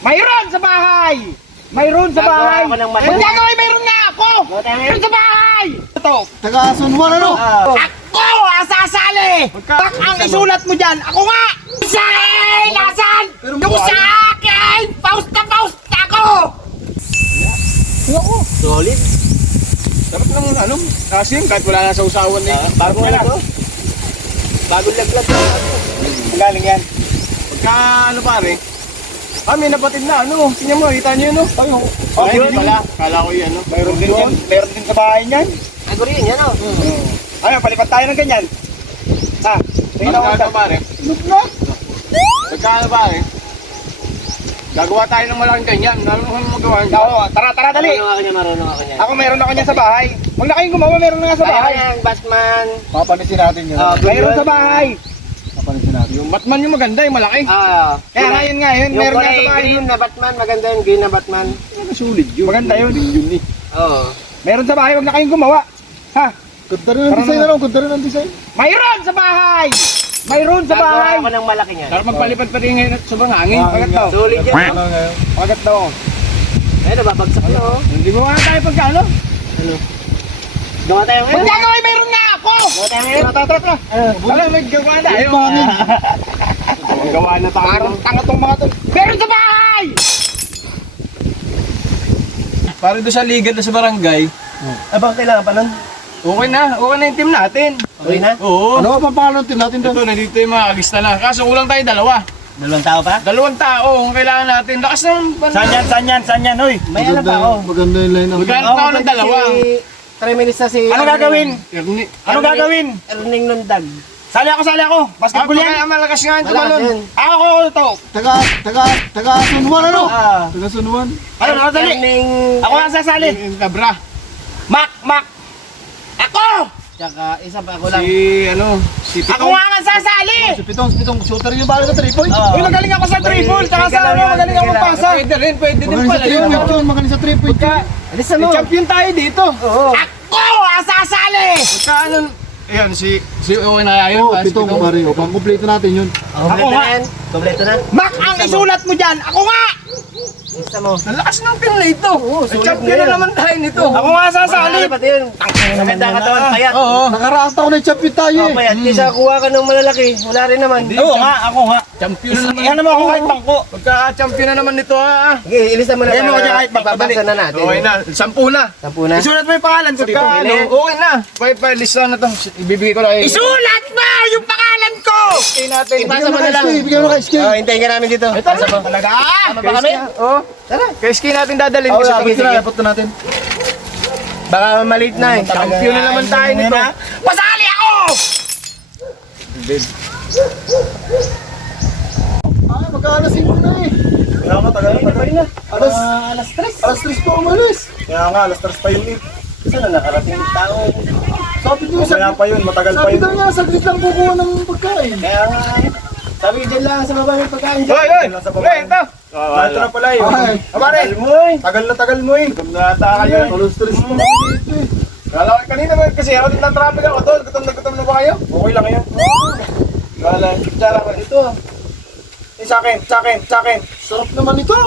Mayroon sa bahay! Mayroon sa bahay! Ang gagawin, mayroon nga ako! Mayroon sa bahay! Ito! Taga-Sunwan ano? Ako ang sasali! Ang isulat mo dyan, ako nga! Saan! Nasaan? Yung sa akin! Paus na ako! Solid. Dapat naman ano, asim kahit wala na sa usawan eh. Bagong ano to? Bagong laglag. Ang galing yan. Pagka ano pare, may napatid na ano, tingnan mo, kita niyo no? Ay, yun pala, kala ko yan no. Mayroon din sa bahay niyan. Agor yun yan o. Ay, palipat tayo ng ganyan. Ha? Tingnan mo Pagka ano pare, pagka ano pare, gagawa tayo ng malaking ganyan. Ano kami magawa? Oo, tara, dali. Marunong ako niyan. Ako mayroon ako niyan sa bahay. Huwag na kayong gumawa, mayroon na nga sa Kaya bahay. yan, Batman. Papanisin natin yun. Mayroon sa bahay. Papanisin natin. Yung Batman yung maganda, yung malaki. Kaya ngayon nga yun, Yung meron nga sa kulay bahay. green na Batman, maganda yung green na Batman. Sulit yun. Maganda yun. Yun eh. Oo. Meron sa bahay, huwag na kayong gumawa. Ha? Ganda rin ang design ano? Ganda rin ang design. Mayroon sa bahay! Mayroon sa bahay! Gagawa ako ng malaki niyan. Para magpalipad pa rin ngayon at sobrang hangin. Pagat daw. Solid yan. Ano ngayon? Pagat daw. Ay, nababagsak na o. Hindi mo nga tayo pagkano. Gawa tayo Huwag ngayon. gagawin, mayroon nga ako! Gawa tayo ngayon. Tara. Wala, may gawa na. Ayun bangin. Gawa na tayo. Parang tanga tong mga to. Meron sa bahay! Para doon sa liga doon sa barangay, Abang kailangan pa nun. okay na yung team natin. Okay na? Oo. Ano pa pangalan ng team natin doon? Ito, nandito yung mga agista na. Kaso kulang tayo dalawa. Dalawang tao pa? 2 tao ang kailangan natin. Lakas naman. Saan yan, hoy? May alam pa ako. Maganda yung line up. Magkano pa ako ng dalawa? 3 minutes na si... Ano gagawin? Ernie. Ano gagawin? Erning Lundag. Sali ako. Basketball yan. Kaya malakas nga ito Malakas balon. yan. Ako to. Taga-Sunwan ano? Ah. Taga-Sunwan. Ayun, ako dali. Erning... Ako ang sasali. Yung Labra. Mak. Ako! Tsaka isa pa ako lang. Si Ako nga ang sasali! Si Pitong shooter yung bala sa 3 points. Uy, magaling ako sa dribble, tsaka sa ano, magaling ako magpasa. Pwede din Magaling sa pala 3 yun. points yun. Magaling sa 3 points. Alisan mo. Champion tayo dito. Oo. Ako ang sasali! Pagka ano, ayan, si Owen na yun. Oo, Pitong pare. O, pang-complete natin yun. Kompleto nga. na yan. Kompleto na. Mak, ang isulat mo dyan, ako nga! Isa mo. Ang lakas ng pinlay ito. sulit Champion na na yun. naman tayo nito. Ako nga sasali! Pati yun. Maganda ang katawan. Payat. Oo. Nakaraang taon na champion tayo Oh, eh. payat. Kaysa kuha ka ng malalaki. Wala rin naman. Oo nga, ako nga. Champion na naman. Yan naman ako kahit bangko. Pagka-champion na naman nito ha. Okay, ilisan mo na. Ayan mo para kaya kahit magpabalik. Babasa na natin. Okay na, 10 na. 10 na. Isulat mo yung pangalan ko dito. Pagka ano, okay na. Pa lista na to. Ibibigay ko lang kay Isulat mo yung pangalan ko! SK natin. Ipasa mo na lang. Bigyan mo na kay SK. Hintayin ka namin dito. Ito na. Talaga. Tama ba kami? Oo. Tara. Kay SK natin dadalhin. Oo, Kasi abot sige, na. sige. Abot na natin. Baka maliit na eh. Champion na naman tayo nito. Pasali ako! Magkakalasin mo na eh. Kaya matagal na. Alas 3. Alas 3 pa umalis. Kaya nga, alas 3 pa yun eh. Saan na nakarating yung tao? Sabi ko Kaya pa yun, matagal pa Sabi yun. daw niya, saglit lang kukuha ng pagkain. Kaya nga. Sabi dyan lang sa baba yung pagkain dyan. Hoy, hoy! Hoy, ito! Ito na pala yun. Ay. Abare! Tagal mo eh. Gutom na ata kayo eh. Alas 3 pa dito eh. Kala ko kanina ba kasi ako din ng traffic ako tol. Gutom na ba kayo? Okay lang yun. Kala, kutsara ko ito. Sa akin. Sarap naman ito.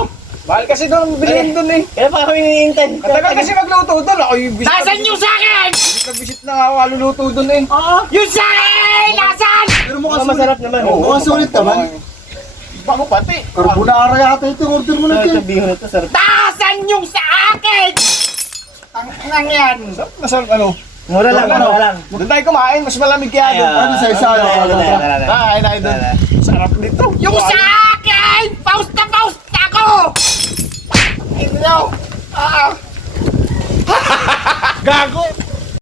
Mahal kasi doon bilhin doon eh. Kaya pa kami niniintay. Ang tagal kasi magluto doon. Ako yung visit. Nasaan yung sa akin? Visit na ako kaluluto doon eh. Yung sa akin! Nasaan? Pero Mukhang mukhang masarap naman. Mukhang sulit naman. Bako pati. Carbonara yata ito. Order mo na ito. Sabihin na ito, sarap. Nasaan yung sa akin? Ang yan. Nasaan ano? Mura lang, mura lang. Doon tayo kumain. Mas malamig kaya doon. Ano sa isa? Kain tayo doon. Sarap nito. Yung sa akin! Paus na ako! Ino! Gago!